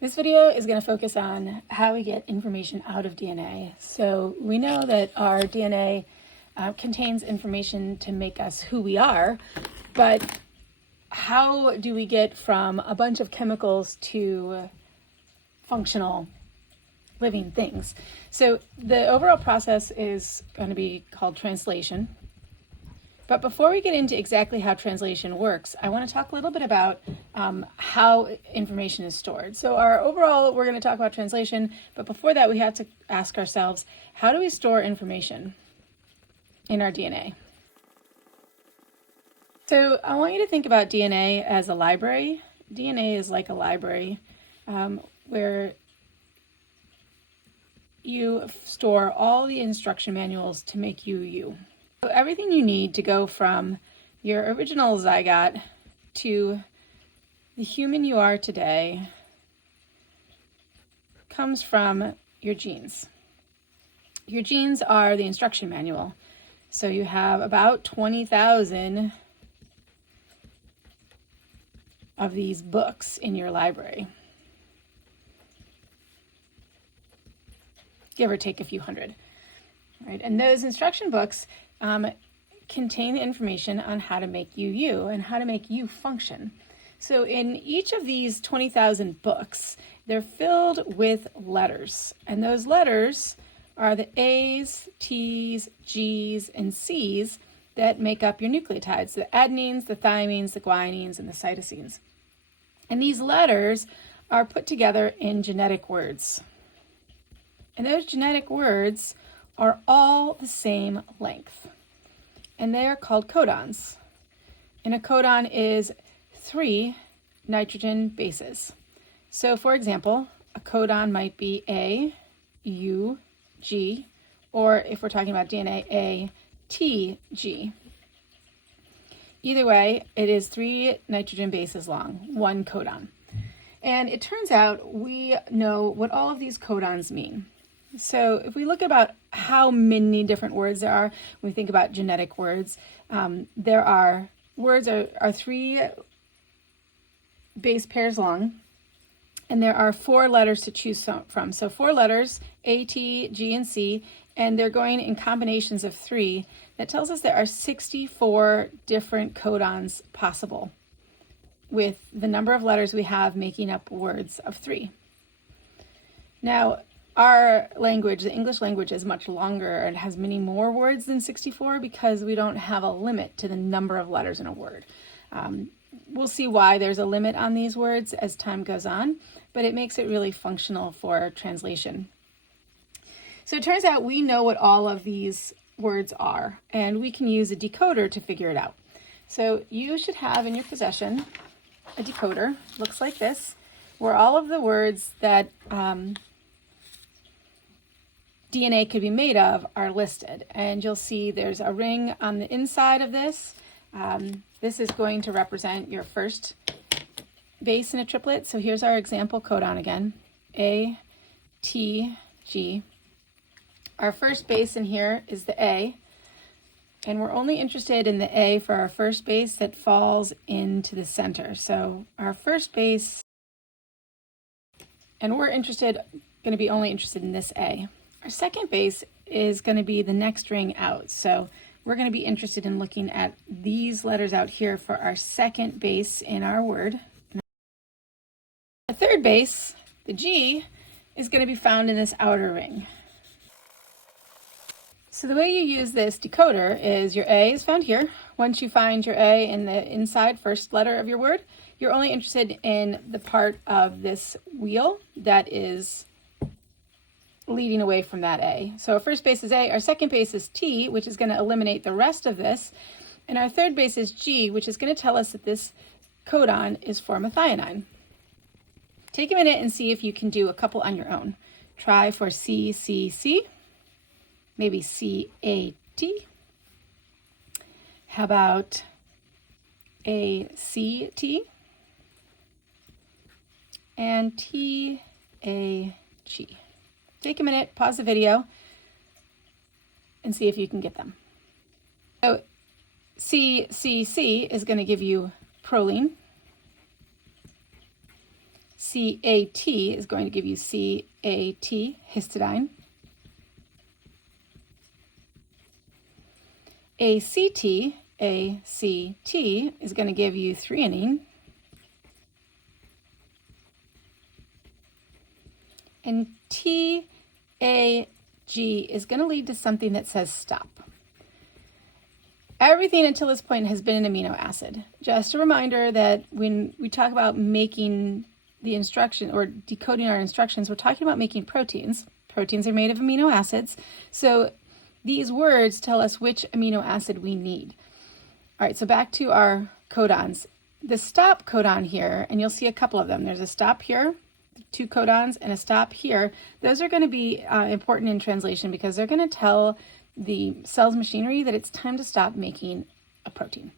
This video is going to focus on how we get information out of DNA. So we know that our DNA contains information to make us who we are, but how do we get from a bunch of chemicals to functional living things? So the overall process is going to be called translation. But before we get into exactly how translation works, I want to talk a little bit about how information is stored. So we're going to talk about translation, but before that we have to ask ourselves, how do we store information in our DNA? So I want you to think about DNA as a library. DNA is like a library where you store all the instruction manuals to make you you. So everything you need to go from your original zygote to the human you are today comes from your genes. Your genes are the instruction manual. So you have about 20,000 of these books in your library. Give or take a few hundred. Right? And those instruction books contain the information on how to make you you and how to make you function. So in each of these 20,000 books, they're filled with letters. And those letters are the A's, T's, G's, and C's that make up your nucleotides, the adenines, the thymines, the guanines, and the cytosines. And these letters are put together in genetic words. And those genetic words are all the same length. And they are called codons. And a codon is 3 nitrogen bases. So for example, a codon might be A, U, G, or if we're talking about DNA, A, T, G. Either way, it is 3 nitrogen bases long, one codon. And it turns out we know what all of these codons mean. So if we look about how many different words there are, when we think about genetic words, words are 3 base pairs long, and there are 4 letters to choose from. So 4 letters, A, T, G, and C, and they're going in combinations of 3. That tells us there are 64 different codons possible, with the number of letters we have making up words of 3. Now, our language, the English language, is much longer and has many more words than 64 because we don't have a limit to the number of letters in a word. We'll see why there's a limit on these words as time goes on, but it makes it really functional for translation. So it turns out we know what all of these words are, and we can use a decoder to figure it out. So you should have in your possession a decoder, looks like this, where all of the words that DNA could be made of are listed. And you'll see there's a ring on the inside of this. This is going to represent your first base in a triplet. So here's our example codon again, A, T, G. Our first base in here is the A, and we're only interested in the A for our first base that falls into the center. So our first base, and we're going to be only interested in this A. Our second base is going to be the next ring out. So we're going to be interested in looking at these letters out here for our second base in our word. The third base, the G, is going to be found in this outer ring. So the way you use this decoder is your A is found here. Once you find your A in the inside first letter of your word, you're only interested in the part of this wheel that is leading away from that A. So our first base is A, our second base is T, which is going to eliminate the rest of this, and our third base is G, which is going to tell us that this codon is for methionine. Take a minute and see if you can do a couple on your own. Try for C, C, C, maybe C, A, T. How about A, C, T, and T, A, G. Take a minute, pause the video, and see if you can get them. So C is going to give you proline. CAT is going to give you CAT, histidine. ACT is going to give you threonine. And TAG is going to lead to something that says stop. Everything until this point has been an amino acid. Just a reminder that when we talk about making the instruction or decoding our instructions, we're talking about making proteins. Proteins are made of amino acids. So these words tell us which amino acid we need. All right, so back to our codons. The stop codon here, and you'll see a couple of them. There's a stop here, 2 codons, and a stop here. Those are going to be important in translation because they're going to tell the cell's machinery that it's time to stop making a protein.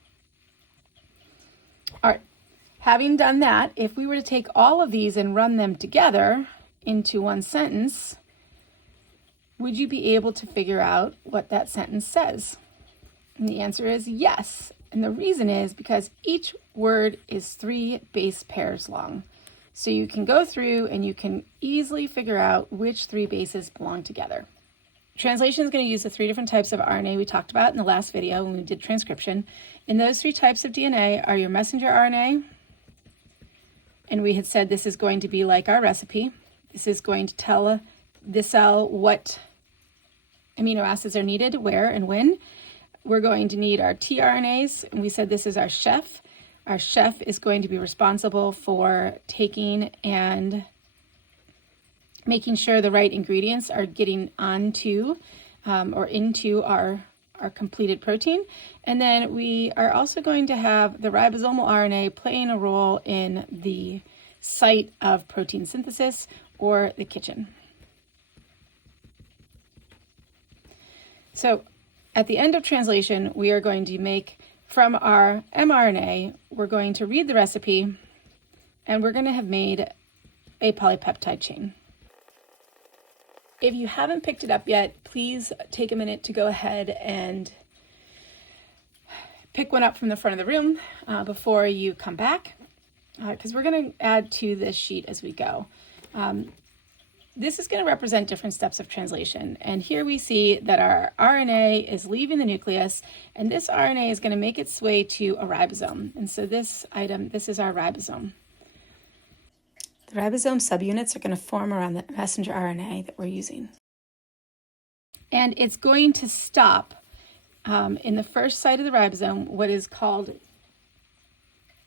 All right, having done that, if we were to take all of these and run them together into one sentence, would you be able to figure out what that sentence says? And the answer is yes. And the reason is because each word is 3 base pairs long. So you can go through and you can easily figure out which 3 bases belong together. Translation is going to use the 3 different types of RNA we talked about in the last video when we did transcription. And those 3 types of DNA are your messenger RNA. And we had said this is going to be like our recipe. This is going to tell the cell what amino acids are needed, where and when. We're going to need our tRNAs, and we said this is our chef. Our chef is going to be responsible for taking and making sure the right ingredients are getting onto or into our completed protein. And then we are also going to have the ribosomal RNA playing a role in the site of protein synthesis or the kitchen. So at the end of translation, we are going to make from our mRNA, we're going to read the recipe and we're going to have made a polypeptide chain. If you haven't picked it up yet, please take a minute to go ahead and pick one up from the front of the room before you come back, because we're going to add to this sheet as we go. This is going to represent different steps of translation. And here we see that our RNA is leaving the nucleus, and this RNA is going to make its way to a ribosome. And so this is our ribosome. The ribosome subunits are going to form around the messenger RNA that we're using. And it's going to stop in the first site of the ribosome, what is called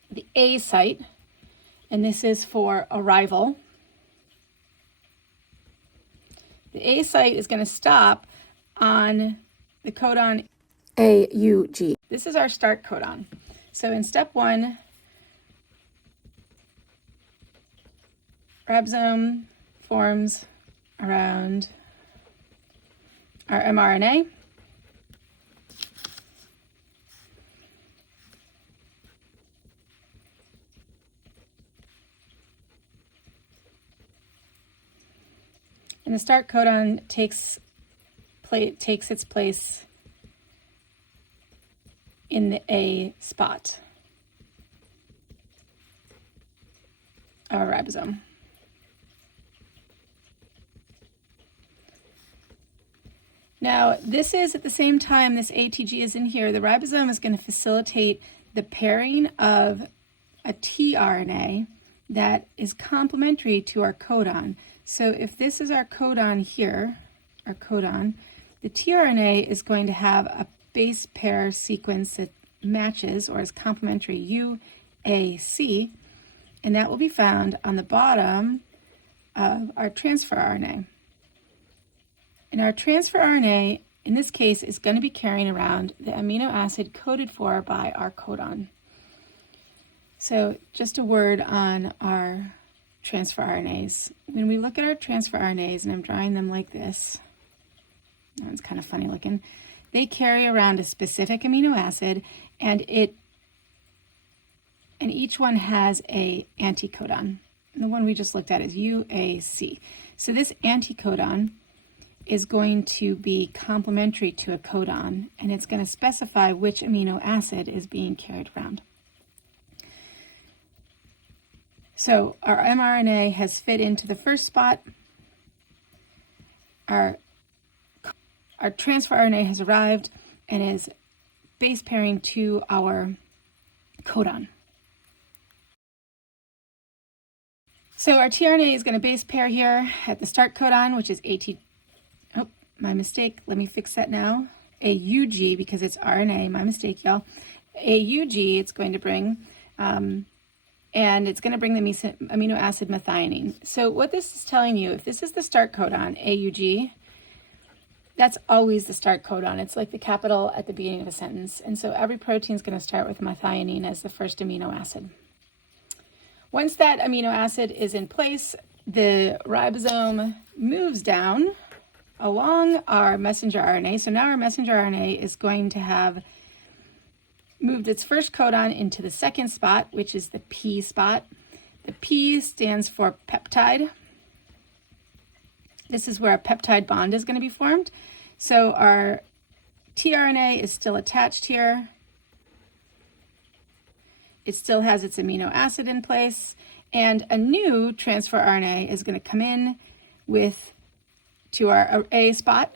the A site. And this is for arrival. The A site is going to stop on the codon AUG. This is our start codon. So in step 1, ribosome forms around our mRNA. And the start codon takes its place in the A spot of a ribosome. Now, this is at the same time this ATG is in here, the ribosome is going to facilitate the pairing of a tRNA that is complementary to our codon. So if this is our codon here, our codon, the tRNA is going to have a base pair sequence that matches or is complementary UAC, and that will be found on the bottom of our transfer RNA. And our transfer RNA, in this case, is going to be carrying around the amino acid coded for by our codon. So just a word on our transfer RNAs. When we look at our transfer RNAs, and I'm drawing them like this, that one's kind of funny looking, they carry around a specific amino acid, and each one has a anticodon. And the one we just looked at is UAC. So this anticodon is going to be complementary to a codon, and it's going to specify which amino acid is being carried around. So our mRNA has fit into the first spot. Our transfer RNA has arrived and is base pairing to our codon. So our tRNA is going to base pair here at the start codon, which is oh, my mistake. Let me fix that now. AUG, because it's RNA. My mistake, y'all. AUG, it's going to bring, and it's going to bring the amino acid methionine. So what this is telling you, if this is the start codon, AUG, that's always the start codon. It's like the capital at the beginning of a sentence. And so every protein is going to start with methionine as the first amino acid. Once that amino acid is in place, the ribosome moves down along our messenger RNA. So now our messenger RNA is going to have moved its first codon into the second spot, which is the P spot. The P stands for peptide. This is where a peptide bond is going to be formed. So our tRNA is still attached here. It still has its amino acid in place, and a new transfer RNA is going to come in to our A spot.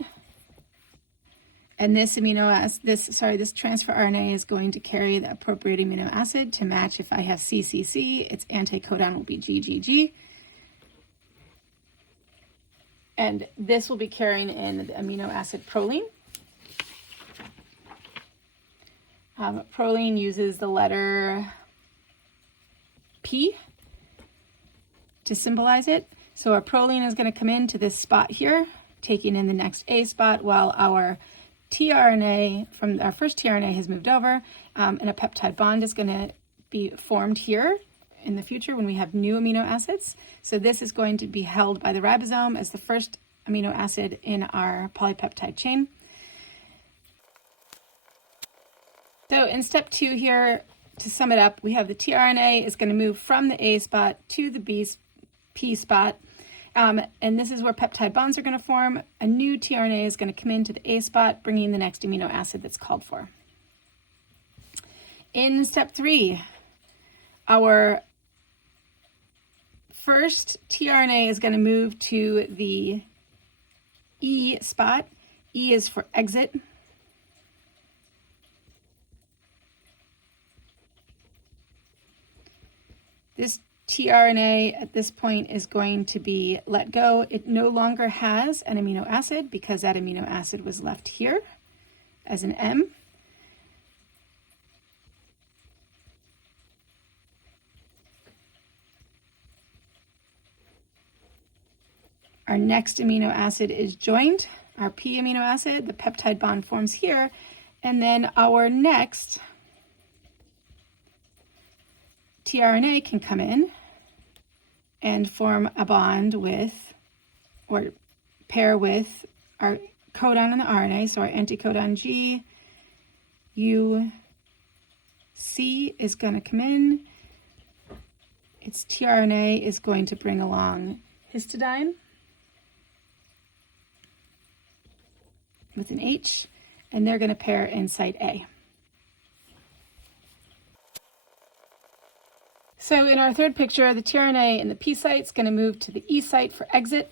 And this transfer RNA is going to carry the appropriate amino acid to match. If I have CCC, its anticodon will be GGG. And this will be carrying in the amino acid proline. Proline uses the letter P to symbolize it. So our proline is going to come into this spot here, taking in the next A spot, while our tRNA from our first tRNA has moved over, and a peptide bond is going to be formed here in the future when we have new amino acids. So this is going to be held by the ribosome as the first amino acid in our polypeptide chain. So in step 2 here, to sum it up, we have the tRNA is going to move from the A spot to the P spot. And this is where peptide bonds are going to form. A new tRNA is going to come into the A spot, bringing the next amino acid that's called for. In step 3, our first tRNA is going to move to the E spot. E is for exit. This tRNA at this point is going to be let go. It no longer has an amino acid because that amino acid was left here as an M. Our next amino acid is joined, our P amino acid. The peptide bond forms here, and then our next tRNA can come in and form a bond with, or pair with, our codon in the RNA. So our anticodon G, U, C is going to come in. Its tRNA is going to bring along histidine with an H, and they're going to pair in site A. So in our third picture, the tRNA in the P site is going to move to the E site for exit.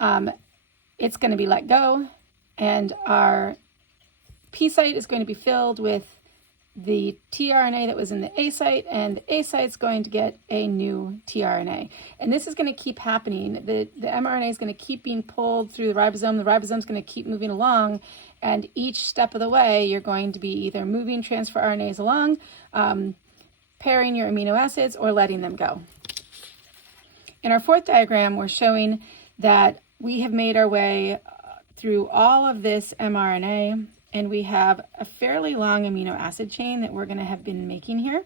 It's going to be let go, and our P site is going to be filled with the tRNA that was in the A site, and the A site is going to get a new tRNA. And this is going to keep happening. The mRNA is going to keep being pulled through the ribosome. The ribosome is going to keep moving along, and each step of the way, you're going to be either moving transfer RNAs along, pairing your amino acids, or letting them go. In our fourth diagram, we're showing that we have made our way through all of this mRNA, and we have a fairly long amino acid chain that we're going to have been making here.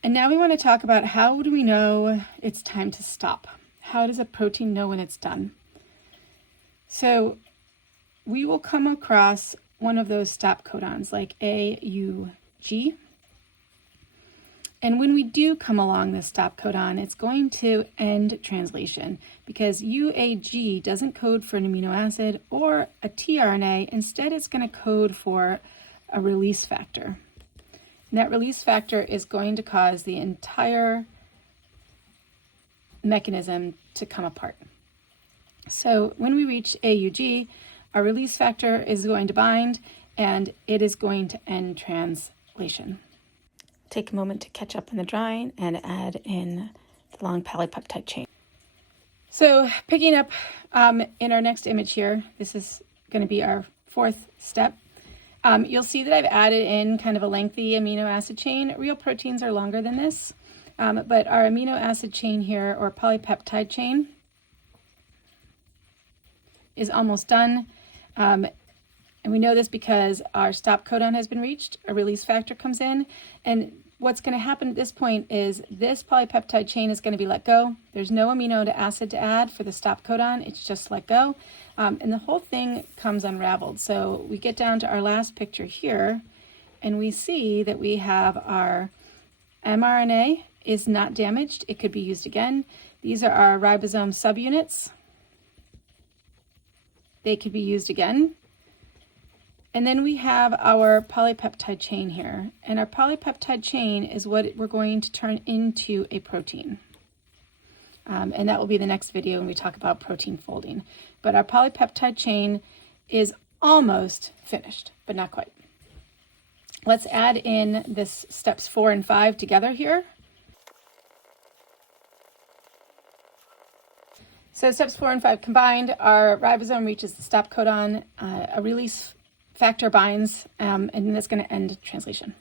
And now we want to talk about, how do we know it's time to stop? How does a protein know when it's done? So we will come across one of those stop codons like AUG. And when we do come along this stop codon, it's going to end translation because UAG doesn't code for an amino acid or a tRNA. Instead, it's going to code for a release factor. And that release factor is going to cause the entire mechanism to come apart. So when we reach AUG, our release factor is going to bind and it is going to end translation. Take a moment to catch up on the drawing and add in the long polypeptide chain. So picking up in our next image here, this is going to be our fourth step. You'll see that I've added in kind of a lengthy amino acid chain. Real proteins are longer than this, but our amino acid chain here, or polypeptide chain, is almost done. And we know this because our stop codon has been reached, a release factor comes in, and what's going to happen at this point is this polypeptide chain is going to be let go. There's no amino acid to add for the stop codon, it's just let go. And the whole thing comes unraveled. So we get down to our last picture here, and we see that we have our mRNA is not damaged. It could be used again. These are our ribosome subunits. They could be used again. And then we have our polypeptide chain here. And our polypeptide chain is what we're going to turn into a protein. And that will be the next video when we talk about protein folding. But our polypeptide chain is almost finished, but not quite. Let's add in this steps 4 and 5 together here. So steps 4 and 5 combined, our ribosome reaches the stop codon, a release factor binds, and that's going to end translation.